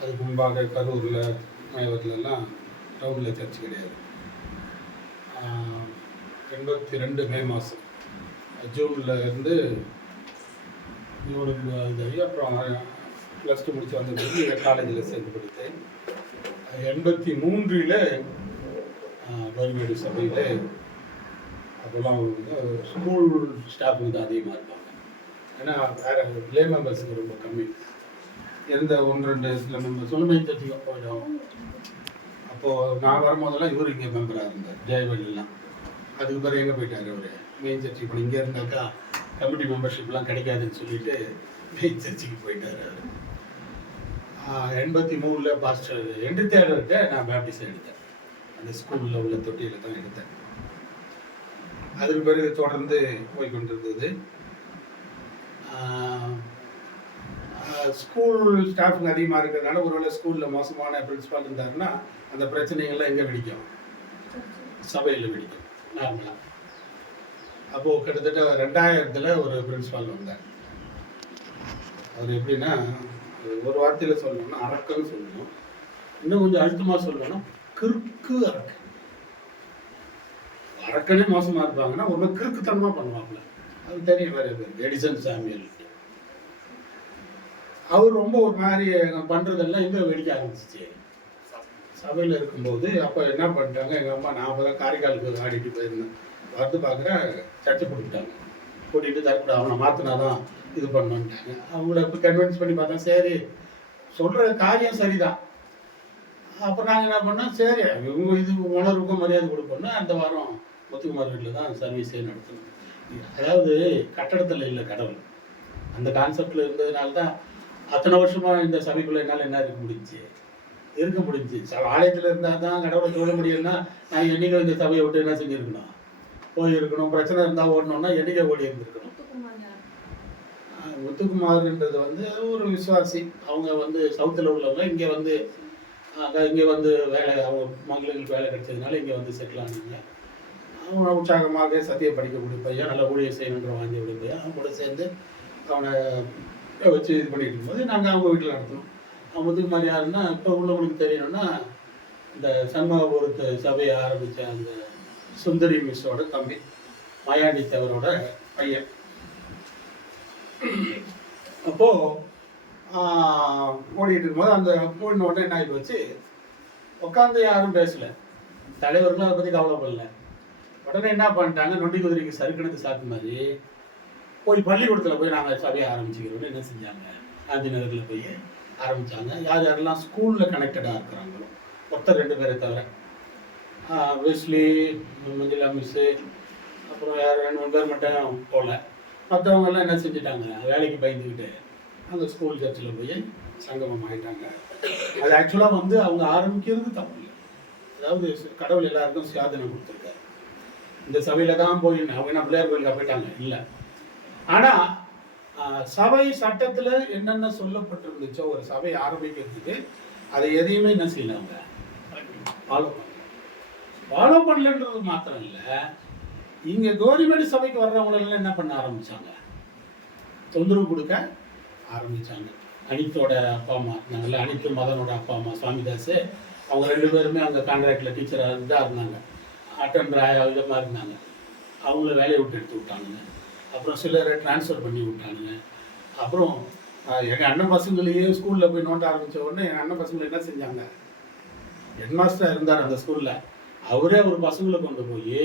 அதுக்கு முன்பாக கரூரில் மாயவரத்துலலாம் டவுனில் சர்ச் கிடையாது. 82 மே மாதம் ஜூனில் இருந்து ஜூனுக்கு இதாகி அப்புறம் +2 முடிச்சு வந்த பிறகு காலேஜில் சேர்ந்து படித்தேன். 83 பர்மேடு சபையில் அப்போல்லாம் ஸ்கூல் ஸ்டாஃப் தான் அதிகமாக இருப்பாங்க. ஏன்னா வேறு லே மெம்பர்ஸுக்கு ரொம்ப கம்மி. எந்த 1-2 சில மெம்பர்ஸ் ஒன்று மெயின் சர்ச்சுக்கு போயிடும். அப்போது நான் வரும்போதெல்லாம் இவர் இங்கே மெம்பராக இருந்தார், ஜெயவெல்லாம். அதுக்கு பிறகு எங்கே போயிட்டார் அவர் மெயின் சர்ச்சுக்கு. இப்போ இங்கே இருந்தாக்கா கமிட்டி மெம்பர்ஷிப்லாம் கிடைக்காதுன்னு சொல்லிட்டு மெயின் சர்ச்சுக்கு போயிட்டார் அவர். 83 பாஸ்டர் எண்டு தேடர்கிட்ட நான் பேப்டிஸ்ட் எடுத்தேன். அந்த ஸ்கூலில் உள்ள தொட்டியில் தான் எடுத்தேன். அதுக்கு பிறகு தொடர்ந்து போய்கொண்டிருந்தது. ஸ்கூல் ஸ்டாஃபுங்க அதிகமாக இருக்கிறதுனால ஒருவேளை ஸ்கூலில் மோசமான பிரின்சிபால் இருந்தாருன்னா அந்த பிரச்சனைகள்லாம் எங்கே வெடிக்கும்? சபையில் வெடிக்கும் நார்மலாக. அப்போது கிட்டத்தட்ட 2000 ஒரு பிரின்சிபால் வந்தார். அவர் எப்படின்னா, ஒரு வார்த்தையில் சொல்லணும்னா அரக்கன்னு சொல்லணும், இன்னும் கொஞ்சம் அழுத்தமாக சொல்லணும் கிறுக்கு அரக்கு. அரக்கனே மோசமாக இருப்பாங்கன்னா ஒரு கிறுக்குத்தனமாக பண்ணுவாங்களே, அது தெரியும். வேறு பேர் எடிசன் சாமியல். அவர் ரொம்ப ஒரு மாதிரி பண்ணுறதெல்லாம் எங்கே வெடிக்க ஆரம்பிச்சிச்சு சபையில் இருக்கும்போது. அப்போ என்ன பண்ணிட்டாங்க, எங்கள் அம்மா, நான் அப்போ தான் காரைக்காலுக்கு ஆடிட்டு போயிருந்தேன், வந்து பார்க்குற சர்ச்சை போட்டுக்கிட்டாங்க. கூட்டிகிட்டு தரக்கூட அவனை மாற்றினா தான் இது பண்ணோன்ட்டாங்க. அவங்கள இப்போ கன்வின்ஸ் பண்ணி பார்த்தா சரி சொல்கிற காரியம் சரிதான். அப்புறம் நாங்கள் என்ன பண்ணோம், சரி இவங்க இது உணர்வுக்கும் மரியாதை கொடுப்போம்னா அந்த வாரம் முத்துக்குமார் வீட்டில் தான் சர்வீஸே நடத்தணும். அதாவது கட்டடத்தில் இல்லை கடவுள், அந்த கான்செப்டில் இருந்ததுனால தான் அத்தனை வருஷமாக இந்த சபைக்குள்ளே என்னால் என்ன இருக்க முடிஞ்சு. ஆலயத்தில் இருந்தால் தான் கடவுளை சொல்ல முடியும்னா நான் என்னைக்கு இந்த சபையை விட்டு என்ன செஞ்சுருக்கணும், போயிருக்கணும். பிரச்சனை இருந்தால் ஓடணும்னா என்னைக்கே ஓடி இருந்திருக்கணும். முத்துக்குமார்ன்றது ஒரு விசுவாசி. அவங்க சவுத்தில் உள்ளவங்க, இங்கே வந்து வேலை, அவங்க மங்களுக்கு வேலை கிடைச்சதுனால இங்கே வந்து செட்டில் ஆனாங்க. அவனை உற்சாகமாக சத்தியை படிக்கக்கூடிய பையன், நல்லா ஊழியர் செய்யணுன்ற வாங்கிய பையன். அவங்க கூட சேர்ந்து அவனை வச்சு இது பண்ணிட்டு இருக்கும்போது நாங்கள் அவங்க வீட்டில் நடத்தணும். முத்துக்குமார் யாருன்னா, இப்போ உள்ளவங்களுக்கு தெரியணும்னா, இந்த சண்முகபுரத்து சபையை ஆரம்பித்த அந்த சுந்தரி மிஸ்ஸோட தம்பி, மாயாண்டி தேவரோட பையன். அப்போது ஓடிட்டு இருக்கும்போது அந்த ஓடின உடனே என்ன ஆகி போச்சு, உட்காந்து யாரும் பேசலை, தலைவர்களும் அதை பற்றி கவலைப்படல. உடனே என்ன பண்ணிட்டாங்க, நொண்டி குதிரைக்கு சறுக்கினது சாக்கு மாதிரி போய் பள்ளிக்கூடத்தில் போய் நாங்கள் சபையை ஆரம்பிச்சுக்கிறோன்னு என்ன செஞ்சாங்க, காந்தி நகரில் போய் ஆரம்பித்தாங்க. யாரெல்லாம் ஸ்கூலில் கனெக்டடாக இருக்கிறாங்களோ, ஒருத்தர் 2 பேரை தவிர, வெஸ்லி, மஞ்சுளா மிஸ்ஸு, அப்புறம் யார் 2-3 பேர் மட்டும் போகல. மற்றவங்கெல்லாம் என்ன செஞ்சுட்டாங்க, வேலைக்கு பயந்துக்கிட்டு அந்த ஸ்கூல் சர்ச்சில் போய் சங்கமம் ஆகிட்டாங்க. அது ஆக்சுவலாக அவங்க ஆரம்பிக்கிறது தப்பு இல்லை. அதாவது கடவுள் எல்லாருக்கும் சுயாதீனம் கொடுத்துருக்காரு. இந்த சபையில் தான் போய் அவங்க என்ன பிள்ளையார் கோயிலுக்கு போயிட்டாங்க இல்லை. ஆனால் சபை சட்டத்தில் என்னென்ன சொல்லப்பட்டிருந்துச்சோ ஒரு சபை ஆரம்பிக்கிறதுக்கு அதை எதையுமே என்ன செய்யலாங்க, ஃபாலோ பண்ணலன்றது மாத்திரம் இல்லை. இங்கே கோரிமேடு சபைக்கு வர்றவங்களெல்லாம் என்ன பண்ண ஆரம்பித்தாங்க, தொந்தரவு கொடுக்க ஆரம்பித்தாங்க. அனித்தோட அப்பா அம்மா இருந்தாங்கல்ல, அனித்து மதனோட அப்பா அம்மா சுவாமிதாஸ், அவங்க 2 பேருமே அங்கே கான்ட்ராக்டில் டீச்சராக தான் இருந்தாங்க, அட்டெண்டராக விதமாக இருந்தாங்க. அவங்கள வேலையை விட்டு எடுத்து விட்டானுங்க. அப்புறம் சிலரை ட்ரான்ஸ்ஃபர் பண்ணி விட்டானுங்க. அப்புறம் எங்கள் அண்ணன் பசங்களையே ஸ்கூலில் போய் நோட்ட ஆரம்பித்த உடனே எங்கள் அண்ணன் பசங்களை என்ன செஞ்சாங்க, ஹெட்மாஸ்டராக இருந்தார் அந்த ஸ்கூலில், அவரே அவர் பசங்களை கொண்டு போய்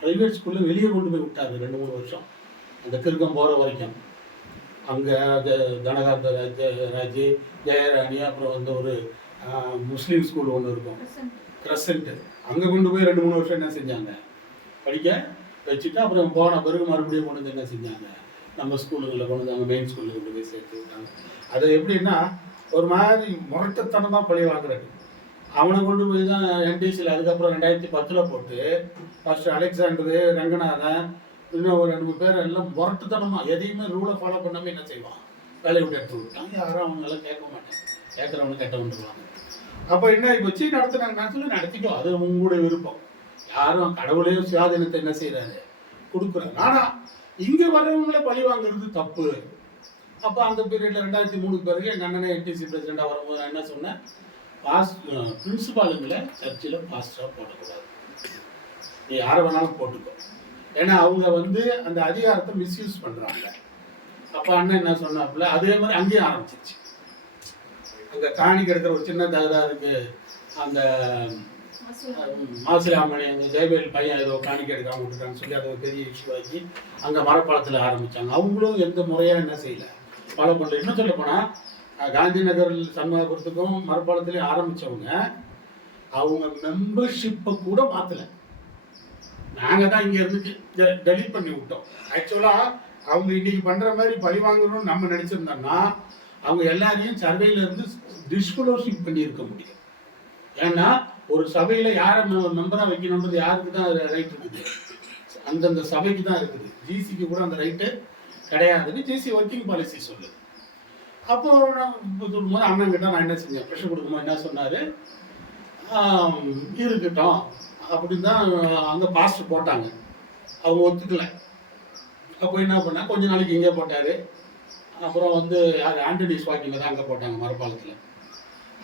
ப்ரைவேட் ஸ்கூலில் வெளியே கொண்டு போய் விட்டார் 2-3 வருஷம், அந்த கிறுக்கம் போகிற வரைக்கும். அங்கே தனகாந்த ராஜ், ஜெயராணி, அப்புறம் ஒரு முஸ்லீம் ஸ்கூல் ஒன்று இருக்கும், கிரசன்ட்டு, அங்கே கொண்டு போய் 2-3 வருஷம் என்ன செஞ்சாங்க, படிக்க வச்சுட்டு அப்புறம் போன பிறகு மறுபடியும் கொண்டு வந்து என்ன செஞ்சாங்க, நம்ம ஸ்கூலுகளில் கொண்டு வந்து மெயின் ஸ்கூலில் கொண்டு போய் சேர்த்து விட்டாங்க. அது எப்படின்னா ஒரு மாதிரி முரட்டத்தனமாக பழி வாங்குறாரு. அவனை கொண்டு போய் தான் என்டிசியில் அதுக்கப்புறம் 2010 போட்டு ஃபர்ஸ்ட் அலெக்சாண்டரு, ரங்கநாதன், இன்னும் ஒரு 2-3 பேர் எல்லாம் முரட்டுத்தனமாக எதையுமே ரூலை ஃபாலோ பண்ணாமல் என்ன செய்வான், வேலையை விட்டு எடுத்து விட்டாங்க. யாரும் அவங்களாம் கேட்க மாட்டாங்க, கேட்குறவங்க கேட்ட வந்துடுவாங்க. அப்போ என்ன ஆகி போச்சு, நடத்துனாங்க. நான் சொல்லி நடத்திக்கோ, அது உங்களுடைய விருப்பம். யாரும் கடவுளையும் சுயாதீனத்தை என்ன செய்யறாரு, கொடுக்குறாரு. ஆனால் இங்கே வர்றவங்கள பழி வாங்குறது தப்பு. அப்போ அந்த பீரியட்ல 2003 பிறகு எங்கள் அண்ணனை என்டிசி பிரசிடெண்டாக வரும்போது நான் என்ன சொன்னேன், பிரின்சிபாலுங்களை சர்ச்சில் பாஸ்டராக போடக்கூடாது, நீ யாரை வேணாலும் போட்டுக்கோ, ஏன்னா அவங்க வந்து அந்த அதிகாரத்தை மிஸ்யூஸ் பண்ணுறாங்க. அப்போ அண்ணன் என்ன சொன்னாப்புல, அதே மாதிரி அங்கேயும் ஆரம்பிச்சிருச்சு. அங்கே காணிக்கு எடுக்கிற ஒரு சின்ன தகராறுக்கு அந்த மாசிலாமணி அந்த ஜெயவேல் பையன் ஏதோ காணிக்க எடுக்காம விட்டுட்டான்னு சொல்லி அதை ஒரு பெரிய இஷ்யூ ஆக்கி அங்கே மரப்பாலத்தில் ஆரம்பித்தாங்க. அவங்களும் எந்த முறையாக என்ன செய்யலை, ஃபாலோ பண்ணல. இன்னும் சொல்ல போனால் காந்தி நகர் சண்முகபுரத்துக்கும் மரப்பாலத்திலையும் ஆரம்பித்தவங்க அவங்க மெம்பர்ஷிப்பை கூட மாற்றலை. நாங்கள் தான் இங்கே இருந்து டெலீட் பண்ணி விட்டோம். ஆக்சுவலாக அவங்க இன்னைக்கு பண்ணுற மாதிரி பழி வாங்கணும்னு நம்ம நினச்சிருந்தோம்னா அவங்க எல்லாரையும் சர்வேல இருந்து டிஸ்குலோஷிப் பண்ணியிருக்க முடியும். ஏன்னா ஒரு சபையில் யாரை மெம்பராக வைக்கணுன்றது யாருக்கு தான் ரைட் இருக்குது, அந்தந்த சபைக்கு தான் இருக்குது. ஜிசிக்கு கூட அந்த ரைட்டு கிடையாதுன்னு ஜிசி ஒர்க்கிங் பாலிசி சொல்லுது. அப்போ சொல்லும்போது அண்ணன் கிட்ட நான் என்ன செஞ்சேன், ப்ரெஷர் கொடுக்கும்போது என்ன சொன்னார், இருக்கட்டும் அப்படின்னு தான் அங்கே பாஸ்டர் போட்டாங்க. அவங்க ஒத்துக்கலை. அப்போ என்ன பண்ணால் கொஞ்ச நாளைக்கு இங்கே போட்டார். அப்புறம் வந்து யார் ஆண்டனி ஸ்வாக்கிங்க தான் அங்கே போட்டாங்க மரப்பாலத்தில்.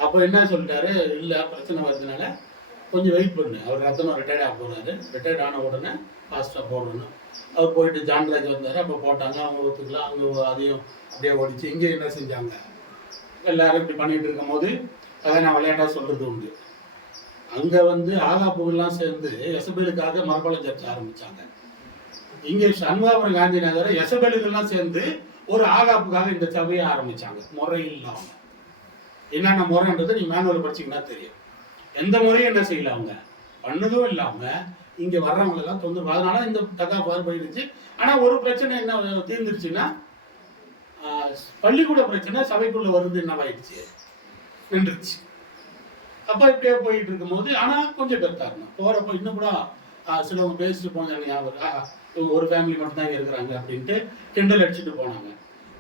அப்போ என்ன சொல்லிட்டாரு, இல்லை பிரச்சனை வருதுனால கொஞ்சம் வெயிட் பண்ணு, அவர் ரத்தனம் ரிட்டையர்ட் ஆக போகிறாரு, ரிட்டையர்ட் ஆன உடனே ஃபாஸ்ட்டாக போடணும். அவர் போயிட்டு ஜான்ராஜ் வந்தார், அப்போ போட்டாங்க. அவங்க ஒத்துக்கலாம், அவங்க அதையும் அப்படியே ஓடிச்சு. இங்கே என்ன செஞ்சாங்க, எல்லாரும் இப்படி பண்ணிகிட்டு இருக்கும் போது அதை நான் விளையாட்டாக சொல்கிறது உண்டு. அங்கே வந்து ஆகாப்புகள்லாம் சேர்ந்து எசபேலுக்காக மரப்பாலம் சர்ச்சை ஆரம்பித்தாங்க. இங்கே சண்முகாபுரம் காந்தி நகர எசபேலுக்கெல்லாம் சேர்ந்து ஒரு ஆகாப்புக்காக இந்த சபையை ஆரம்பித்தாங்க. முறை இல்லாமல் என்னென்ன முறைன்றது நீங்கள் மேனுவல் படிச்சிங்கன்னா தெரியும். எந்த முறையும் என்ன செய்யல, அவங்க பண்ணதும் இல்லாமல் இங்கே வர்றவங்களெல்லாம் தொந்தரவு. அதனால இந்த தகவல் போயிடுச்சு. ஆனால் ஒரு பிரச்சனை என்ன தீர்ந்துருச்சுன்னா, பள்ளிக்கூட பிரச்சனை சபைக்குள்ளே வருது என்னவாயிடுச்சு, நின்றுச்சு. அப்போ இப்படியே போயிட்டு இருக்கும்போது ஆனால் கொஞ்சம் பேர் காரணம் போகிறப்போ இன்னும் கூட சிலவங்க பேசிட்டு போனாங்க, ஞாபகம் ஒரு ஃபேமிலி மட்டும் தான் இருக்கிறாங்க அப்படின்ட்டு கிண்டல் அடிச்சுட்டு போனாங்க.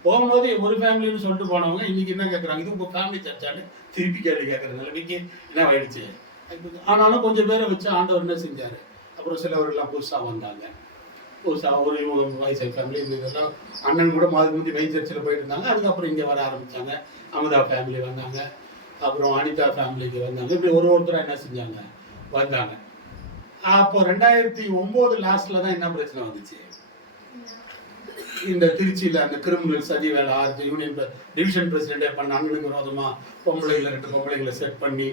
போகும்போது ஒரு ஃபேமிலின்னு சொல்லிட்டு போனவங்க இன்னைக்கு என்ன கேட்குறாங்க, இது உங்கள் ஃபேமிலி சர்ச்சான்னு திருப்பி கேள்வி கேட்குற நிலைமைக்கு என்ன ஆயிடுச்சு. ஆனாலும் கொஞ்சம் பேரை வச்சு ஆண்டவர் என்ன செஞ்சார், அப்புறம் சிலவர்கள்லாம் புதுசாக வந்தாங்க. புதுசாக ஒரு வயசு ஃபேமிலி இதெல்லாம் அண்ணன் கூட மாதிரி முந்தி மெயின் சர்ச்சில் போயிட்டு இருந்தாங்க. அதுக்கப்புறம் இங்கே வர ஆரம்பித்தாங்க. அமுதா ஃபேமிலி வந்தாங்க, அப்புறம் அனிதா ஃபேமிலிக்கு வந்தாங்க. இப்படி ஒருத்தராக என்ன செஞ்சாங்க, வந்தாங்க. அப்போ 2009 லாஸ்ட்டில் தான் என்ன பிரச்சனை வந்துச்சு, இந்த திருச்சியில் அந்த கிரிமினல் சதி வேலை ஆர்ஜி யூனியன் டிவிஷன் பிரசிடென்டே பண்ண அண்ணனுக்கு விரோதமாக பொம்பளைகளை 2 பொம்பளைகளை செட் பண்ணி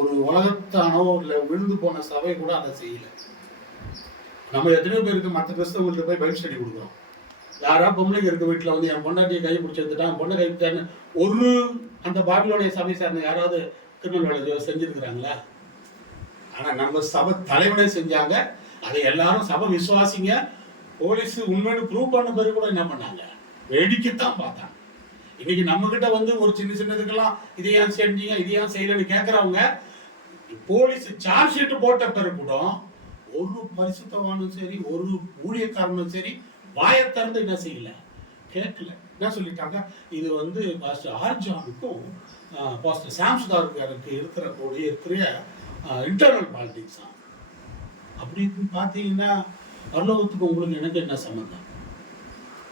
ஒரு உலகத்தானோ இல்லை விழுந்து போன சபை கூட அதை செய்யலை. நம்ம எத்தனையோ பேருக்கு மற்ற கிறிஸ்தவங்கள்ட்ட போய் பைபிள் ஸ்டடி கொடுக்குறோம். யாரா பொம்பளைங்க இருக்க வீட்டில் வந்து என் பொண்டாட்டியை கை பிடிச்சி எடுத்துட்டான், பொண்ணை கை பிடிச்சான்னு ஒரு அந்த பாபிலோனிய சபை சார்ந்த யாராவது கிரிமினல் வேலை செஞ்சுருக்கிறாங்களா? ஆனால் நம்ம சபை தலைவனே செஞ்சாங்க. அதை எல்லாரும் சபை விசுவாசிங்க போலீஸ் உண்மைன்னு ப்ரூவ் பண்ண பிறகு கூட என்ன பண்ணாங்க, வேடிக்கைத்தான் பார்த்தாங்க. இன்னைக்கு நம்ம கிட்ட வந்து ஒரு சின்ன சின்னதுக்கெல்லாம் இதை ஏன் செஞ்சீங்க இதை ஏன் செய்யலன்னு கேட்குறவங்க போலீஸ் சார்ஜ் ஷீட் போட்ட பிறகு கூட ஒரு பரிசுத்தவானும் சரி ஒரு ஊழியக்காரனும் சரி வாயை திறந்து என்ன செய்யல, கேட்கல. என்ன சொல்லிட்டாங்க, இது வந்து பாஸ்டர் ஆர்ஜானுக்கும் பாஸ்டர் சாம்சுதாருக்கு இருக்கிற இன்டர்னல் பாலிடிக்ஸ் தான். அப்படின்னு பார்த்தீங்கன்னா பரலோகத்துக்கு உங்களுக்கு எனக்கு என்ன சம்பந்தம்?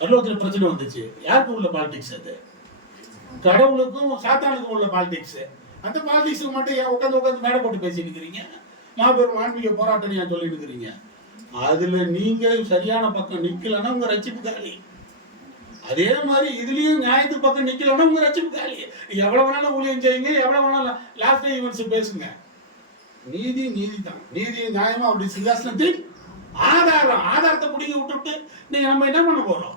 பரலோகத்தில் பிரச்சனை வந்துச்சு, யாருக்கும் உள்ள பாலிடிக்ஸ் அது? கடவுளுக்கும் சாத்தானுக்கும் உள்ள பாலிடிக்ஸ். அந்த பாலிடிக்ஸுக்கு மட்டும் ஏன் உட்காந்து மேடை போட்டு பேசிட்டு இருக்கிறீங்க? மாபெரும் ஆன்மீக போராட்டம் ஏன் சொல்லிட்டு இருக்கிறீங்க? அதுல நீங்க சரியான பக்கம் நிக்கலன்னா உங்க ரட்சிப்பு காலி. அதே மாதிரி இதுலயும் நியாயத்து பக்கம் நிக்கலன்னா உங்க ரட்சிப்பு காலி. எவ்வளவு வேணாலும் ஊழியம் செய்யுங்க, எவ்வளவு வேணாலும் லாஸ்ட் டே ஈவென்ட்ஸ் பேசுங்க. நீதி தான், நீதி நியாயமா அப்படி சிங்காசனத்தில் ஆதாரத்தை பிடிக்க விட்டுட்டு நீங்க நம்ம என்ன பண்ண போறோம்?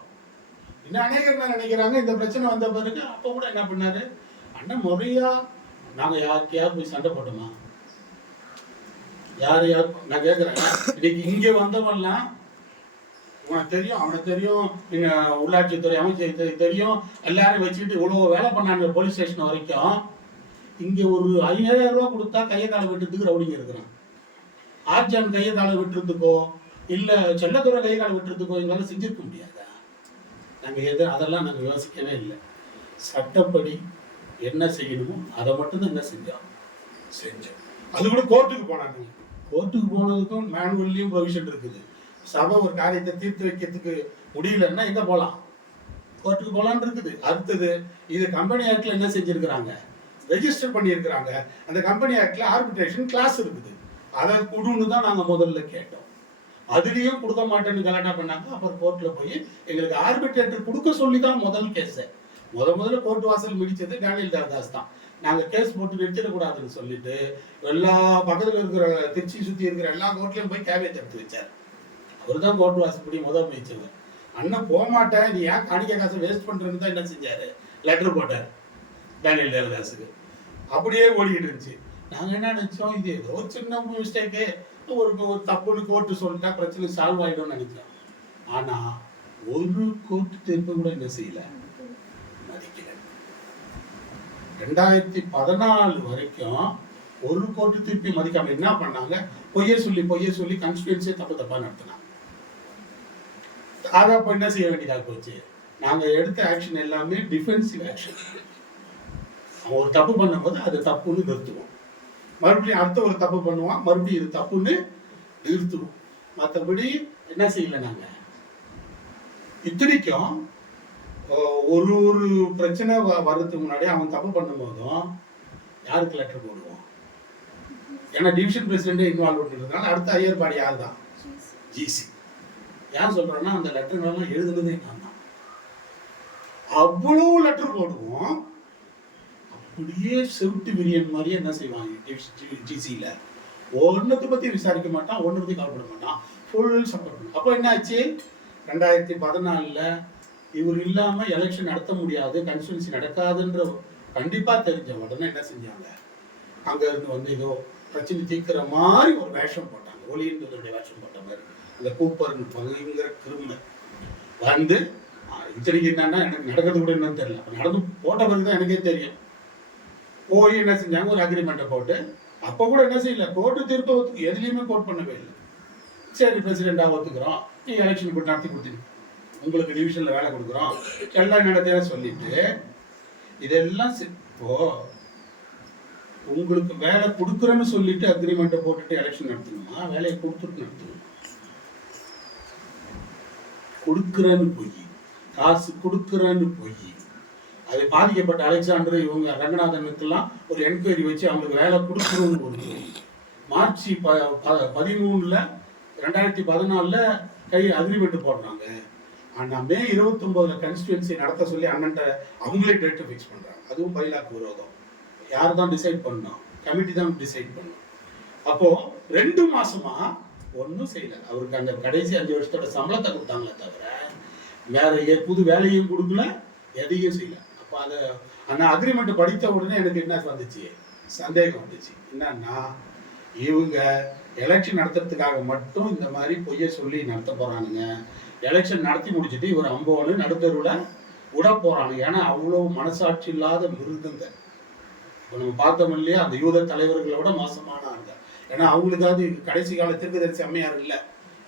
இன்னும் அநேகர் என்ன நினைக்கிறாங்க, இந்த பிரச்சனை வந்த பிறகு அப்ப கூட என்ன பண்ணாரு அண்ணன், முறையா நாங்க யாருக்கையாவது போய் சண்டை போட்டோமா? யார் நான் கேட்குறேன். இன்னைக்கு இங்கே வந்தவன்லாம் உனக்கு தெரியும், அவனுக்கு தெரியும், உள்ளாட்சித்துறை அமைச்சர் தெரியும், எல்லாரும் வச்சுக்கிட்டு இவ்வளோ வேலை பண்ணாங்க போலீஸ் ஸ்டேஷன் வரைக்கும். இங்கே ஒரு 5000 ரூபா கொடுத்தா கையை காலை விட்டுறதுக்கு ரவுடிங்க இருக்கிறான். ஆர்ஜான் கையை காலை விட்டுறதுக்கோ இல்லை செல்லத்துறை கையை காலை விட்டுறதுக்கோ எங்களால் செஞ்சிருக்க முடியாதா? நாங்கள் அதெல்லாம் நாங்கள் யோசிக்கவே இல்லை. சட்டப்படி என்ன செய்யணுமோ அதை மட்டும்தான் என்ன செஞ்சோம். அது கூட கோர்ட்டுக்கு போனாங்க. கோர்ட்டுக்கு போனதுக்கும் மேனுவல்லையும் ப்ரொவிஷன் இருக்குது. சபை ஒரு காரியத்தை தீர்த்து வைக்கிறதுக்கு முடியலன்னா எங்கே போகலாம்? கோர்ட்டுக்கு போகலான்னு இருக்குது. அடுத்தது இது கம்பெனி ஆக்ட்ல என்ன செஞ்சிருக்கிறாங்க, ரெஜிஸ்டர் பண்ணியிருக்கிறாங்க. அந்த கம்பெனி ஆக்ட்ல ஆர்பிட்ரேஷன் கிளாஸ் இருக்குது, அதை கொடுன்னு தான் நாங்கள் முதல்ல கேட்டோம். அதுலேயும் கொடுக்க மாட்டேன்னு கலாட்டா பண்ணாங்க. அப்புறம் கோர்ட்டில் போய் எங்களுக்கு ஆர்பிட்ரேட்டர் கொடுக்க சொல்லி தான் முதல் கேஸை முதல்ல கோர்ட் வாசல் மிடிச்சது டேனியல் தேவதாஸ் தான். நாங்கள் கேஸ் போட்டு நிறுத்திடக்கூடாதுன்னு சொல்லிட்டு எல்லா பக்கத்தில் இருக்கிற திருச்சி சுற்றி இருக்கிற எல்லா கோர்ட்லையும் போய் கேபேஜ் எடுத்து வச்சார். அவர் தான் கோர்ட் வாசல்படி முதல் மிதிச்சவர். அண்ணன் போக மாட்டேன், நீ ஏன் காணிக்க காசை வேஸ்ட் பண்ணுறேன்னு தான் என்ன செஞ்சார், லெட்டர் போட்டார் டேனியல் தேவதாஸுக்கு. அப்படியே ஓடிக்கிட்டு இருந்துச்சு. நாங்கள் என்ன நினச்சோம், இது ஏதோ ஒரு சின்ன மிஸ்டேக்கு, ஒரு தப்புன்னு கோர்ட்டு சொல்லிட்டா பிரச்சனை சால்வ் ஆகிடும்னு நினைக்கிறோம். ஆனால் ஒரு கோர்ட்டு தீர்ப்பு கூட என்ன செய்யலை, மதிக்கல. 2014 வரைக்கும் ஒரு கோர்ட்டு தீர்ப்பை மதிக்காம என்ன பண்ணாங்க, பொய்ய சொல்லி கான்ஸ்டிடியூன்சியை தப்பா நடத்தினாங்க. அதை அப்போ என்ன செய்ய வேண்டியதாக போச்சு, நாங்கள் எடுத்த ஆக்ஷன் எல்லாமே டிஃபென்சிவ் ஆக்ஷன். அவன் ஒரு தப்பு பண்ணும்போது அது தப்புன்னு நிறுத்துவோம், மறுபடியும் அடுத்த ஒரு தப்பு பண்ணுவான், மறுபடியும் இது தப்புன்னு நிறுத்துவோம். மற்றபடி என்ன செய்யலை நாங்கள். இத்தனைக்கும் ஒரு பிரச்சனை வர்றதுக்கு முன்னாடி அவன் தப்பு பண்ணும்போதும் யாருக்கு லெட்டர் போடுவோம், ஏன்னா டிவிஷன் பிரசிடென்ட் இன்வால்வ் பண்ணுறதுனால அடுத்த ஐயர் பாடி யார் தான், ஜிசி. ஏன் சொல்றேன்னா அந்த லெட்டர்லாம் எழுதுனதே நான் தான். அவ்வளோ லெட்டர் போடுவோம், அப்படியே செவிட்டு விரியன் மாதிரியே என்ன செய்வாங்க ஜிசியில், ஒன்றுத்தை பற்றி விசாரிக்க மாட்டான், ஒன்று பற்றி கவலைப்பட மாட்டான், ஃபுல் சப்போர்ட் பண்ணும். அப்போ என்ன ஆச்சு, 2014 இவர் இல்லாமல் எலெக்ஷன் நடத்த முடியாது, கன்ஸ்டியூன்சி நடக்காதுன்ற கண்டிப்பாக தெரிஞ்ச உடனே என்ன செஞ்சாங்க, அங்கேருந்து வந்து ஏதோ பிரச்சனை தீர்க்கிற மாதிரி ஒரு வேஷம் போட்டாங்க, ஒளியின்றதுடைய வேஷம் போட்ட மாதிரி. அந்த கூப்பர்னு பயங்கர கிரிமினல் வந்து இத்தனைக்கு என்னன்னா எனக்கு நடக்கிறது கூட என்னன்னு தெரியல, நடந்து போட்ட பிறகு தான் எனக்கே தெரியும். போய் என்ன செஞ்சாங்க, ஒரு அக்ரிமெண்ட்டை போட்டு, அப்போ கூட என்ன செய்யல, கோர்ட்டு தீர்ப்பை ஒத்துக்கு எதுலேயுமே கோர்ட் பண்ணவே இல்லை. சரி பிரசிடெண்டாக ஒத்துக்கிறோம், நீ எலெக்ஷன் போட்டு நடத்தி கொடுத்தீங்க, உங்களுக்கு டிவிஷனில் வேலை கொடுக்குறோம் எல்லாம் நடத்தையா சொல்லிட்டு இதெல்லாம் இப்போ உங்களுக்கு வேலை கொடுக்குறேன்னு சொல்லிட்டு அக்ரிமெண்ட்டை போட்டுட்டு எலெக்ஷன் நடத்தணுமா, வேலையை கொடுத்துட்டு நடத்தணும். கொடுக்குறேன்னு போய் காசு கொடுக்குறேன்னு போய் அது பாதிக்கப்பட்ட அலெக்சாண்டர் இவங்க ரங்கநாதனுக்கெல்லாம் ஒரு என்கொயரி வச்சு அவங்களுக்கு வேலை கொடுக்குறோன்னு ஒரு மார்ச் 13 2014 அக்ரிமெண்ட் போடுறாங்க. ஆனால் May 29 கன்ஸ்டியூன்சி நடத்த சொல்லி அண்ணன்ட்ட அவங்களே டேட்டை ஃபிக்ஸ் பண்ணுறாங்க. அதுவும் பைலாக்கு விரோதம். யார் தான் டிசைட் பண்ணோம், கமிட்டி தான் டிசைட் பண்ணோம். அப்போது 2 மாசமா ஒன்றும் செய்யலை. அவருக்கு அந்த கடைசி 5 வருஷத்தோட சம்பளத்தை கொடுத்தாங்களே தவிர வேற புது வேலையும் கொடுக்கல, எதையும் செய்யலை. அப்போ அதை அந்த அக்ரிமெண்ட்டை படித்த உடனே எனக்கு என்ன வந்துச்சு, சந்தேகம் வந்துச்சு. என்னன்னா இவங்க எலெக்ஷன் நடத்துறதுக்காக மட்டும் இந்த மாதிரி பொய்ய சொல்லி நடத்த போகிறானுங்க. எலெக்ஷன் நடத்தி முடிச்சுட்டு இவர் அம்போன்னு நடுத்தருவில் விட போகிறானுங்க. ஏன்னா அவ்வளோ மனசாட்சி இல்லாத மிருகங்க. இப்போ நம்ம பார்த்தோம் இல்லையா, அந்த யூத தலைவர்களை விட மோசமானாங்க. ஏன்னா அவங்களுக்காவது கடைசி கால தீர்க்கதரிசி அம்மையார் இல்லை,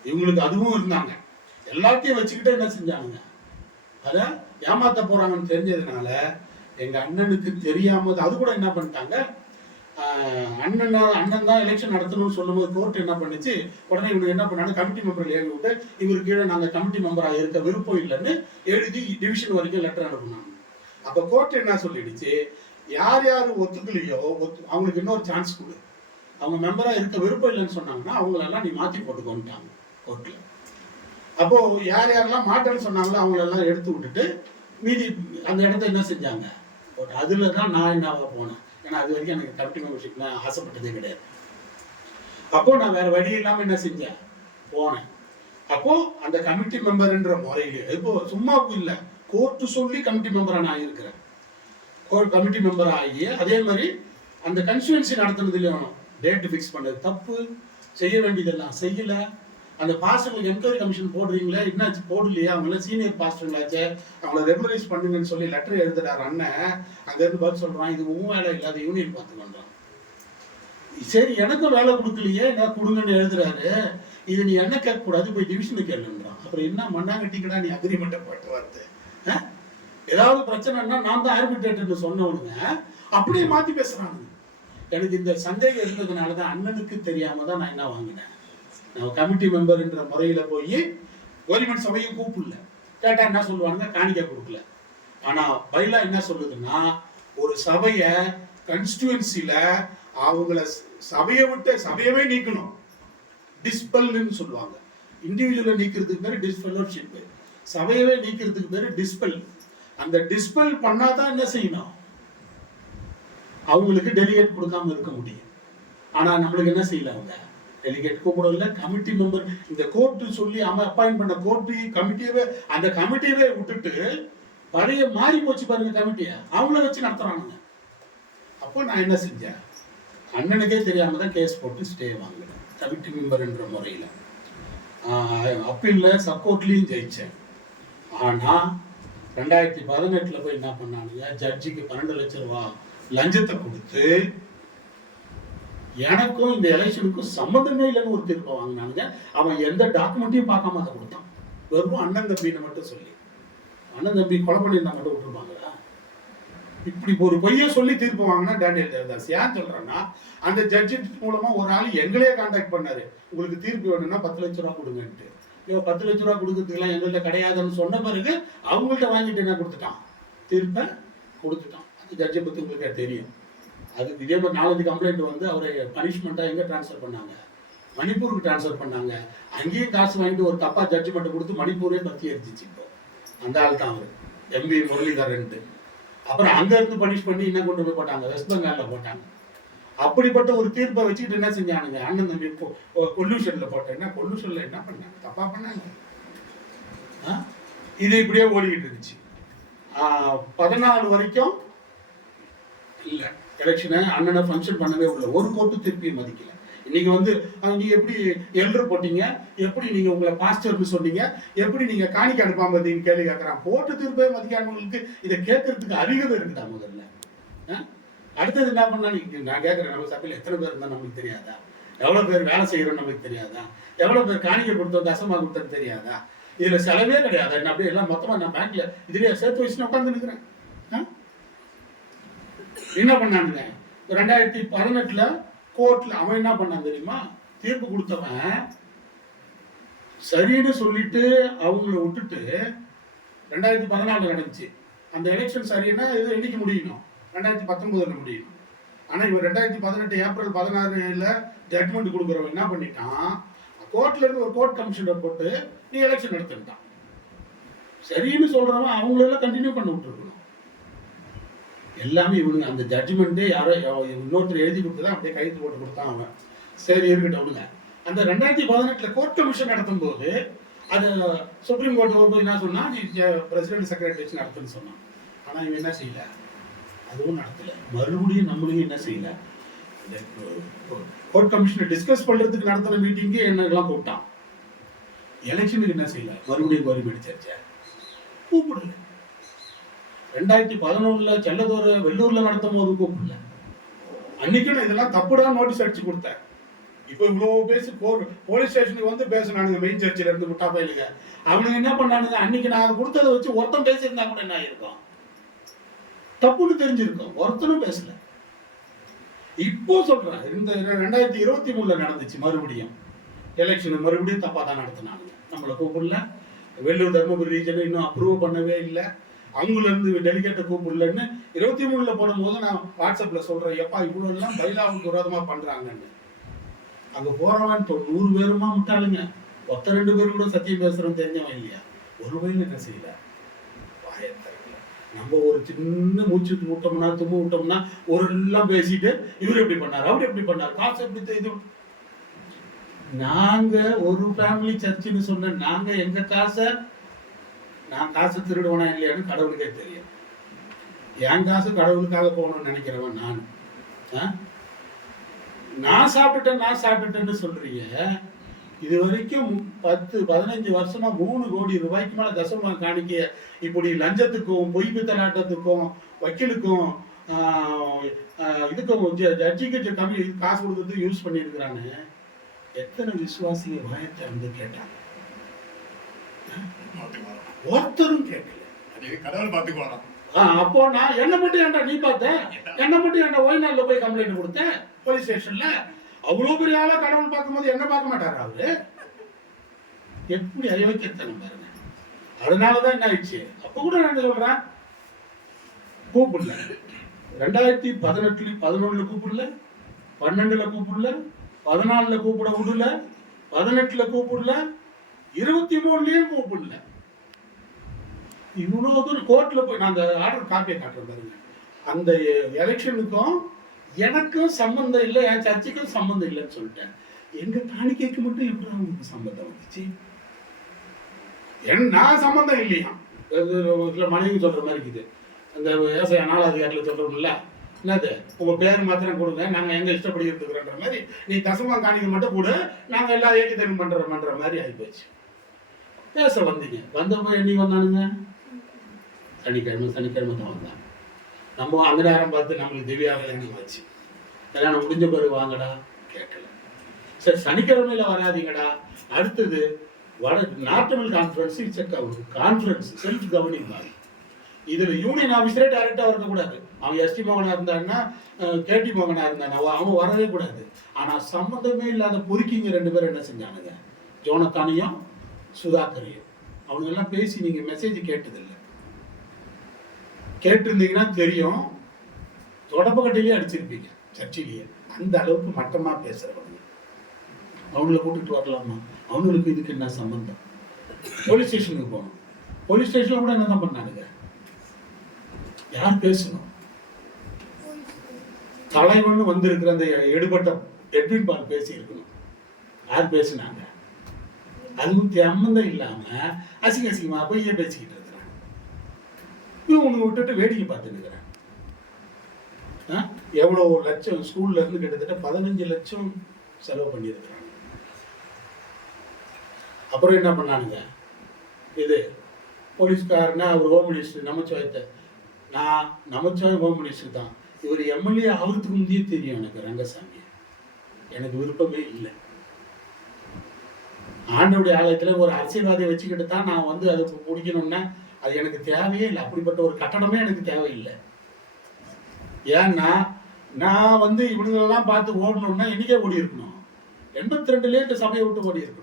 இவங்களுக்கு அதுவும் இருந்தாங்க. எல்லாத்தையும் வச்சுக்கிட்டு என்ன செஞ்சாங்க, அதை ஏமாத்த போகிறாங்கன்னு தெரிஞ்சதுனால எங்கள் அண்ணனுக்கு தெரியாமல் அது கூட என்ன பண்ணிட்டாங்க, அண்ணன் தான் எலெக்ஷன் நடத்தணும்னு சொல்லும்போது கோர்ட் என்ன பண்ணிச்சு, உடனே இவங்க என்ன பண்ணாங்க, கமிட்டி மெம்பர் எழுதி விட்டு இவர் கீழே நாங்கள் கமிட்டி மெம்பராக இருக்க விருப்பம் இல்லைன்னு எழுதி டிவிஷன் வரைக்கும் லெட்டர் அனுப்புனாங்க. அப்போ கோர்ட் என்ன சொல்லிடுச்சு, யார் யார் ஒத்துக்கலையோ அவங்களுக்கு இன்னொரு சான்ஸ் கொடு, அவங்க மெம்பராக இருக்க விருப்பம் இல்லைன்னு சொன்னாங்கன்னா அவங்களெல்லாம் நீ மாற்றி போட்டுக்கோன்ட்டாங்க கோர்ட்டில். அப்போது யார் யாரெல்லாம் மாட்டேன்னு சொன்னாங்களோ அவங்களெல்லாம் எடுத்து விட்டுட்டு மீதி அந்த இடத்த என்ன செஞ்சாங்க, அதில் தான் நான் என்ன போனேன். ஏன்னா அது வரைக்கும் எனக்கு கமிட்டி மெம்பர்ஷிப் நான் ஆசைப்பட்டதே கிடையாது. அப்போது நான் வேறு வழி இல்லாமல் என்ன செஞ்சேன், போனேன். அப்போது அந்த கமிட்டி மெம்பர்ன்ற முறையிலே இப்போ சும்மா இல்லை, கோர்ட்டு சொல்லி கமிட்டி மெம்பராக நான் இருக்கிறேன். கமிட்டி மெம்பர் ஆகி அதே மாதிரி அந்த கன்ஸ்டியூன்சி நடத்துனதுலையும் டேட்டு ஃபிக்ஸ் பண்ணது தப்பு, செய்ய வேண்டியதெல்லாம் செய்யலை. அந்த பாஸ்டர்களுக்கு என்கொயரி கமிஷன் போடுறீங்களே, என்னாச்சு போடலையா, அவங்கள சீனியர் பாஸ்டர்களாச்சு அவங்கள ரெகுலரைஸ் பண்ணுங்கன்னு சொல்லி லெட்டர் எழுதுறாரு அண்ணன். அங்கேருந்து பதில் சொல்கிறான், இது வேலை இல்லாத யூனியன் பார்த்துக்கொண்டான். சரி எனக்கும் வேலை கொடுக்கலையே, என்ன கொடுங்கன்னு எழுதுறாரு, இது நீ என்ன கேட்கக்கூடாது, போய் டிவிஷனுக்கு கேளுன்றான். அப்புறம் என்ன மண்ணாங்கட்டிக்கடா நீ அக்ரிமெண்ட்டை போட்டு வருது, ஏதாவது பிரச்சனைன்னா நான் தான் ஆர்பிட்ரேட்டர்னு சொன்னவனுங்க அப்படியே மாற்றி பேசுகிறானுங்க. எனக்கு இந்த சந்தேகம் இருந்ததுனால தான் அண்ணனுக்கு தெரியாமல் தான் நான் என்ன வாங்கினேன், நான் கமிட்டி மெம்பர்ன்ற முறையில் போய் கவர்மெண்ட் சபையும் கூப்பிடல, கேட்டா என்ன சொல்லுவாங்க, காணிக்கை கொடுக்கல. ஆனா பைலா என்ன சொல்லுதுன்னா, ஒரு சபைய கன்ஸ்டிடுவன்சில அவங்கள சபையை விட்டு சபையவே நீக்கணும், டிஸ்பெல்னு சொல்லுவாங்க. இண்டிவிஜுவலை நீக்கிறதுக்கு பேரு டிஸ்பெல்லோஷிப், சபையவே நீக்கிறதுக்கு பேரு டிஸ்பெல். அந்த டிஸ்பெல் பண்ணாதான் என்ன செய்யணும், அவங்களுக்கு டெலிகேட் கொடுக்காம இருக்க முடியும். ஆனா நம்மளுக்கு என்ன செய்யல, அவங்க டெலிகேட் கூப்பிடல, கமிட்டி மெம்பர் இந்த கோர்ட்டு சொல்லி அவன் அப்பாயிண்ட் பண்ண கோர்ட்டு கமிட்டியவே, அந்த கமிட்டியவே விட்டுட்டு பழைய மாறி போச்சு பாருங்க கமிட்டியை, அவங்கள வச்சு நடத்துறானுங்க. அப்போ நான் என்ன செஞ்சேன், அண்ணனுக்கே தெரியாம தான் கேஸ் போட்டு ஸ்டே வாங்கினேன் கமிட்டி மெம்பர் என்ற முறையில். அப்பீல்ல சப்போர்ட்லையும் ஜெயிச்சேன். ஆனா 2018 போய் என்ன பண்ணானுங்க, ஜட்ஜிக்கு 12 லட்சம் ரூபாய் லஞ்சத்தை கொடுத்து எனக்கும் இந்த எலெக்ஷனுக்கும் சம்மந்தமே இல்லைன்னு ஒரு தீர்ப்பை வாங்கினானுங்க. அவன் எந்த டாக்குமெண்ட்டையும் பார்க்காம அதை கொடுத்தான், வெறும் அண்ணன் தம்பின்னு மட்டும் சொல்லி. அண்ணன் தம்பி கொலை பண்ணியிருந்தா மட்டும் விட்டுருப்பாங்களா? இப்படி ஒரு பொய்ய சொல்லி தீர்ப்பு வாங்கினா டேனியல் தேவதாஸ். ஏன் சொல்றேன்னா, அந்த ஜட்ஜி மூலமா ஒரு ஆள் எங்களையே கான்டாக்ட் பண்ணாரு, உங்களுக்கு தீர்ப்பு வேணும்னா 10 லட்ச ரூபா கொடுங்கன்ட்டு. 10 லட்ச ரூபா கொடுக்கறதுக்குலாம் எங்கள்கிட்ட கிடையாதுன்னு சொன்ன பிறகு அவங்கள்ட்ட வாங்கிட்டு என்ன கொடுத்துட்டான், தீர்ப்பை கொடுத்துட்டான். அந்த ஜட்ஜை பத்தி உங்களுக்கு தெரியும். அது இதே மாதிரி 4 கம்ப்ளைண்ட் வந்து அவரை பனிஷ்மெண்ட்டாக எங்கே ட்ரான்ஸ்ஃபர் பண்ணாங்க, மணிப்பூருக்கு ட்ரான்ஸ்ஃபர் பண்ணாங்க. அங்கேயும் காசு வாங்கிட்டு ஒரு தப்பா ஜட்ஜ்மெண்ட் கொடுத்து மணிப்பூரே பற்றி எரிச்சிச்சு. இப்போ அந்த ஆள் தான் அவர் எம்பி முரளிதரன்ட்டு. அப்புறம் அங்க இருந்து பனிஷ் பண்ணி என்ன கொண்டு போய் போட்டாங்க, வெஸ்ட் பெங்கால்ல போட்டாங்க. அப்படிப்பட்ட ஒரு தீர்ப்பை வச்சுக்கிட்டு என்ன செஞ்சானுங்க, அண்ணன் தம்பி கொல்யூஷன்ல போட்டேன். என்ன கொல்யூஷன்ல என்ன பண்ணாங்க, தப்பா பண்ணாங்க. இது இப்படியே ஓடிக்கிட்டு இருந்துச்சு. 14 வரைக்கும் இல்ல எலெக்ஷனை அண்ணனை ஃபங்க்ஷன் பண்ணவே உள்ள ஒரு கோர்ட்டு திருப்பியும் மதிக்கல. இன்னைக்கு வந்து நீங்க எப்படி எல்டர் போட்டீங்க, எப்படி நீங்க உங்களை பாஸ்டர்னு சொன்னீங்க, எப்படி நீங்க காணிக்க அனுப்பாம இருந்தீங்கன்னு கேள்வி கேட்கறான். போட்டு திருப்பவே மதிக்காதவங்களுக்கு இதை கேட்கறதுக்கு அதிகம் இருக்குதா முதல்ல? அடுத்தது என்ன பண்ணா, நான் கேட்கறேன், நம்ம சபையில் எத்தனை பேர் இருந்தா நமக்கு தெரியாதா, எவ்வளவு பேர் வேலை செய்யறோம் நமக்கு தெரியாதா, எவ்வளவு பேர் காணிக்க கொடுத்தோம் தசமா கொடுத்தது தெரியாதா? இதுல செலவே கிடையாது. என்ன அப்படியே எல்லாம் மொத்தமா நான் பேங்க்ல இதுலயே சேர்த்து வச்சு உட்கார்ந்து நிற்கிறேன். என்ன பண்ணானுங்க 2018 கோர்ட்ல அவன் என்ன பண்ணான் தெரியுமா, தீர்ப்பு கொடுத்தவன் சரின்னு சொல்லிட்டு அவங்கள விட்டுட்டு 2014 நடந்துச்சு அந்த எலெக்ஷன். சரின்னா இது என்னைக்கு முடியணும், 2019 முடியணும். ஆனா இவன் 2018 ஏப்ரல் 16 ஜட்மெண்ட் கொடுக்குறவன் என்ன பண்ணிட்டான், கோர்ட்ல இருந்து ஒரு கோர்ட் கமிஷனர் போட்டு நீ எலெக்ஷன் நடத்திட்டான். சரின்னு சொல்றவன் அவங்களெல்லாம் கண்டினியூ பண்ண விட்டுருக்கணும். எல்லாமே இவனுங்க அந்த ஜட்ஜ்மெண்ட்டே யாரோ இன்னொருத்தர் எழுதி கொடுத்ததான் அப்படியே கைது போட்டு கொடுத்தான் அவன். சரி இருக்கட்டும் விடுங்க. அந்த 2018 கோர்ட் கமிஷன் நடத்தும் போது அது சுப்ரீம் கோர்ட் போய் என்ன சொன்னா, நீ பிரசிடென்ட் செக்ரட்டரி வச்சு நடத்துன்னு சொன்னான். ஆனா இவன் என்ன செய்யல, அதுவும் நடத்தல. மறுபடியும் நம்மளையும் என்ன செய்யல, கோர்ட் கமிஷனை டிஸ்கஸ் பண்றதுக்கு நடத்தின மீட்டிங்கு என்னெல்லாம் கூப்பிட்டான். எலெக்ஷனுக்கு என்ன செய்யல, மறுபடியும் கவர்மெண்ட் சர்ச்சை கூப்பிடல. 2011 செல்லதோர வெள்ளூர்ல நடத்தும் போது கூப்பிடல. அன்னைக்கு நான் இதெல்லாம் தப்புடா நோட்டீஸ் அடிச்சு கொடுத்தேன். இப்போ இவ்வளவு பேசி போலீஸ் ஸ்டேஷனுக்கு வந்து பேசினானுங்க, மெயின் சர்ச்சில் இருந்து முட்டா பயிலுங்க. அவனுங்க என்ன பண்ணானுங்க, அன்னைக்கு நான் அதை கொடுத்ததை வச்சு ஒருத்தன் பேசியிருந்தா கூட என்ன ஆயிருக்கும், தப்புன்னு தெரிஞ்சிருக்கும். ஒருத்தனும் பேசல. இப்போ சொல்றேன், இந்த 2023 நடந்துச்சு மறுபடியும் எலெக்ஷன், மறுபடியும் தப்பா தான் நடத்தினானுங்க. நம்மளை கூப்பிடல. வெள்ளூர் தர்மபுரி ரீஜன் இன்னும் அப்ரூவ் பண்ணவே இல்லை. அவங்கள இருந்து டெலிகேட்டை கூப்பிடலன்னு 23 போடும் போது நான் வாட்ஸ்அப்ல சொல்றேன், எப்பா இவ்வளவு எல்லாம் பைலாவுக்கு விரோதமா பண்றாங்கன்னு. அங்க போறவன் 100 பேருமா முட்டாளுங்க, 2 பேரும் கூட சத்தியம் பேசுறோம் தெரிஞ்சவன் இல்லையா. ஒரு வயல என்ன செய்யல, வாயத்தரல. நம்ம ஒரு சின்ன மூச்சு விட்டோம்னா தும்பு விட்டோம்னா ஒரு எல்லாம் பேசிட்டு இவர் எப்படி பண்ணாரு, அவர் எப்படி பண்ணாரு, காசு எப்படி இது. நாங்க ஒரு ஃபேமிலி சர்ச்சுன்னு சொன்ன நாங்க எங்க காசை, நான் காசு திருடுவனா இல்லையான்னு கடவுளுக்கே தெரியும். என் காசு கடவுளுக்காக போகணும்னு நினைக்கிறவன் நான் சாப்பிட்டேன்னு சொல்றீங்க. இது வரைக்கும் 10-15 வருஷமா 3 கோடி ரூபாய்க்கு மேல தசமா காணிக்க இப்படி லஞ்சத்துக்கும் பொய் பித்தலாட்டத்துக்கும் வக்கீலுக்கும் இதுக்கும் ஜட்ஜிக்கு கம்மி காசு கொடுத்து யூஸ் பண்ணியிருக்கிறாங்க. எத்தனை விசுவாசிங்க வாயத்தை வந்து கேட்டாங்க, ஒருத்தரும் கேட்கல. கடவுள் பார்த்துக்குவாங்க. அப்போ நான் என்ன மட்டும் ஏன்டா நீ பார்த்த, என்ன மட்டும் ஏன்டா ஓய்நாள்ல போய் கம்ப்ளைண்ட் கொடுத்தேன் போலீஸ் ஸ்டேஷன்ல. அவ்வளவு பெரிய ஆளா கடவுள் பார்க்கும்போது என்ன பார்க்க மாட்டாரா அவரு? எப்படி அயோக்கியத்தனம் பாருங்க. அதனாலதான் என்ன ஆயிடுச்சு. அப்ப கூட நான் சொல்றேன், கூப்பிடல. 2018 11 கூப்பிடல, 12 கூப்பிடல, 14 கூப்பிட விடல, 18 கூப்பிடல, 23லயும் கூப்பிடல. இவ்வளவு தூரம் கோர்ட்ல போய் நான் அந்த ஆர்டர் காப்பியை காட்டுறேன் பாருங்க. அந்த எலெக்ஷனுக்கும் எனக்கும் சம்பந்தம் இல்லை, என் சர்ச்சைக்கும் சம்பந்தம் இல்லைன்னு சொல்லிட்டேன். எங்க காணிக்கைக்கு மட்டும் எப்படி அவங்களுக்கு சம்பந்தம் வந்துச்சு? நான் சம்பந்தம் இல்லையா? மனைவி சொல்ற மாதிரி இருக்குது. அந்த விவசாய நாளாதிகாரில் சொல்றோம்ல, என்னது உங்க பேர் மாத்திரம் கொடுங்க, நாங்க எங்க இஷ்டப்படி இருக்கிறோன்ற மாதிரி, நீ தசமா காணிக்கை மட்டும் கூட நாங்க எல்லாம் ஏற்றுத்தன்மை பண்ற மாதிரி ஆகிப்போச்சு. பேச வந்தீங்க, வந்தப்போ என்னைக்கு வந்தானுங்க? சனிக்கிழமை தான் வந்தாங்க. நம்ம அந்த நேரம் பார்த்து நம்மளுக்கு திவ்யாவில் என்னைக்கு வச்சு கல்யாணம் முடிஞ்ச பிறகு வாங்கடா கேட்கல. சரி சனிக்கிழமையில வராதிங்கடா. அடுத்தது national conference, conference self governing மாதிரி. இதுல யூனியன் ஆஃபீஸரே டைரக்டா வரக்கூடாது. அவன் எஸ்டி மோகனா இருந்தான்னா, கேடி மோகனா இருந்தானா, அவன் வரவே கூடாது. ஆனா சம்மந்தமே இல்லாத பொறுக்கிங்க 2 பேரும் என்ன செஞ்சானுங்க, ஜோனத்தானையும் சுதாகரையும். அவங்க எல்லாம் பேசி நீங்க மெசேஜ் கேட்டதில்லை. கேட்டிருந்தீங்கன்னா தெரியும், தொடப்பக்கட்டையிலேயே அடிச்சிருப்பீங்க சர்ச்சையிலேயே. அந்த அளவுக்கு மட்டமா பேசுறவங்க அவங்கள கூட்டிட்டு வரலாமா? அவங்களுக்கு இதுக்கு என்ன சம்பந்தம்? போலீஸ் ஸ்டேஷனுக்கு போகணும். போலீஸ் ஸ்டேஷன்ல கூட என்னதான் பண்ணானுங்க? யார் பேசணும்? தலைவன் வந்திருக்கிற அந்த எடுபட்ட எட்வின் பால் பேசி இருக்கணும். யார் பேசினாங்க? அதுவும் சம்பந்தம் இல்லாம அசிங்கமா பொய்ய பேசிக்கிட்டு இருக்கிறான். இவங்க விட்டுட்டு வேடிக்கை பார்த்துட்டு இருக்கிறான். எவ்வளவு லட்சம் ஸ்கூல்ல இருந்து கிட்டத்தட்ட 15 லட்சம் செலவு பண்ணியிருக்கிறாங்க. அப்புறம் என்ன பண்ணானுங்க? இது போலீஸ்காரனா அவர் ஹோம் மினிஸ்டர் நமச்சிவாயத்தை, நான் நமச்சிவாயம் ஹோம் மினிஸ்டர் தான். இவர் எம்எல்ஏ ஆகிறதுக்கு முந்தையே தெரியும் எனக்கு ரங்கசாமி. எனக்கு விருப்பமே இல்லை. ஆண்டவுடைய ஆலயத்தில் ஒரு அரசியல்வாதியை வச்சுக்கிட்டு தான் நான் வந்து அதை பிடிக்கணும்னா அது எனக்கு தேவையே இல்லை. அப்படிப்பட்ட ஒரு கட்டணமே எனக்கு தேவையில்லை. ஏன்னா நான் வந்து இவனுங்களெல்லாம் பார்த்து ஓடணும்னா என்னைக்கே ஓடி இருக்கணும். 82லயே இந்த சபையை விட்டு ஓடி இருக்கணும்.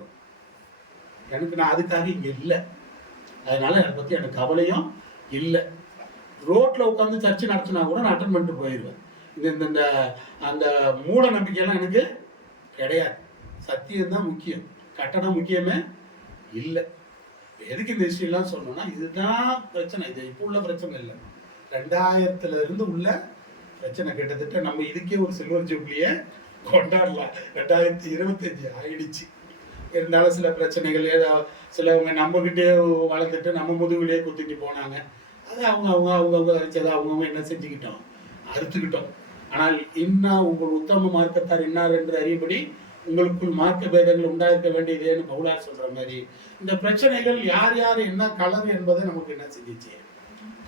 எனக்கு நான் அதுக்காக இங்கே இல்லை. அதனால அதை பற்றி எனக்கு கவலையும் இல்லை. ரோட்டில் உட்காந்து சர்ச்சை நடத்தினா கூட நான் அட்டன் பண்ணிட்டு போயிடுவேன். இந்த அந்த மூட நம்பிக்கையெல்லாம் எனக்கு கிடையாது. சத்தியம் தான் முக்கியம், கட்டணம் முக்கியமே இல்லை. எதுக்கு இந்த விஷயம்லாம் சொல்லணும்னா இதுதான் பிரச்சனை. இது இப்போ உள்ள பிரச்சனை இல்லை, 2000ல இருந்து உள்ள பிரச்சனை. கிட்டத்தட்ட நம்ம இதுக்கே ஒரு சில்வர் ஜூப்ளியை கொண்டாடலாம். 2025 ஆயிடுச்சு. இருந்தாலும் சில பிரச்சனைகள் ஏதாவது சிலவங்க நம்மகிட்டே வளர்ந்துட்டு நம்ம முதுகுலேயே குத்திட்டு போனாங்க. அது அவங்க வச்சதை அவங்கவுங்க என்ன செஞ்சுக்கிட்டோம், அறுத்துக்கிட்டோம். ஆனால் இன்னும் உங்கள் உத்தம மார்க்கத்தார் இன்னார் என்று அறியபடி உங்களுக்குள் மார்க்க பேதங்கள் உண்டாயிருக்க வேண்டியதேன்னு பவுலார் சொல்ற மாதிரி இந்த பிரச்சனைகள் யார் யார் என்ன கலர் என்பதை நமக்கு என்ன செஞ்சிச்சு,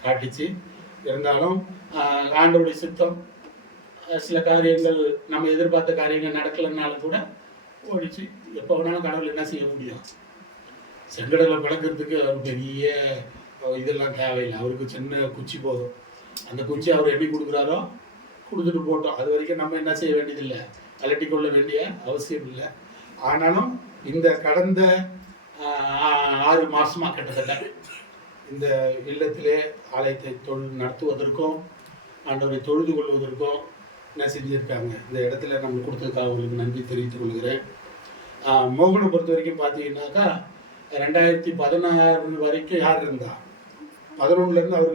காட்டிச்சு. இருந்தாலும் ஆண்டவருடைய சித்தம், சில காரியங்கள் நம்ம எதிர்பார்த்த காரியங்கள் நடக்கலைன்னாலும் கூட ஓடிச்சு. எப்போ வேணாலும் கடவுள் என்ன செய்ய முடியும்? செங்கடலை பழக்கிறதுக்கு அவர் பெரிய இதெல்லாம் தேவையில்லை. அவருக்கு சின்ன குச்சி போதும். அந்த குச்சி அவர் எப்படி கொடுக்குறாரோ கொடுத்துட்டு போட்டோம். அது வரைக்கும் நம்ம என்ன செய்ய வேண்டியதில்லை, அலட்டி கொள்ள வேண்டிய அவசியம் இல்லை. ஆனாலும் இந்த கடந்த 6 மாசமா கிட்டத்தட்ட இந்த இல்லத்திலே ஆலயத்தை நடத்துவதற்கும் ஆண்டவரை தொழுது கொள்வதற்கும் என்ன செஞ்சுருக்காங்க. இந்த இடத்துல நம்மளுக்கு கொடுத்ததுக்காக அவங்களுக்கு நன்றி தெரிவித்துக் கொள்கிறேன். மோகனை பொறுத்த வரைக்கும் பார்த்தீங்கன்னாக்கா 2016 வரைக்கும் யார் இருந்தா, 11லேருந்து அவர்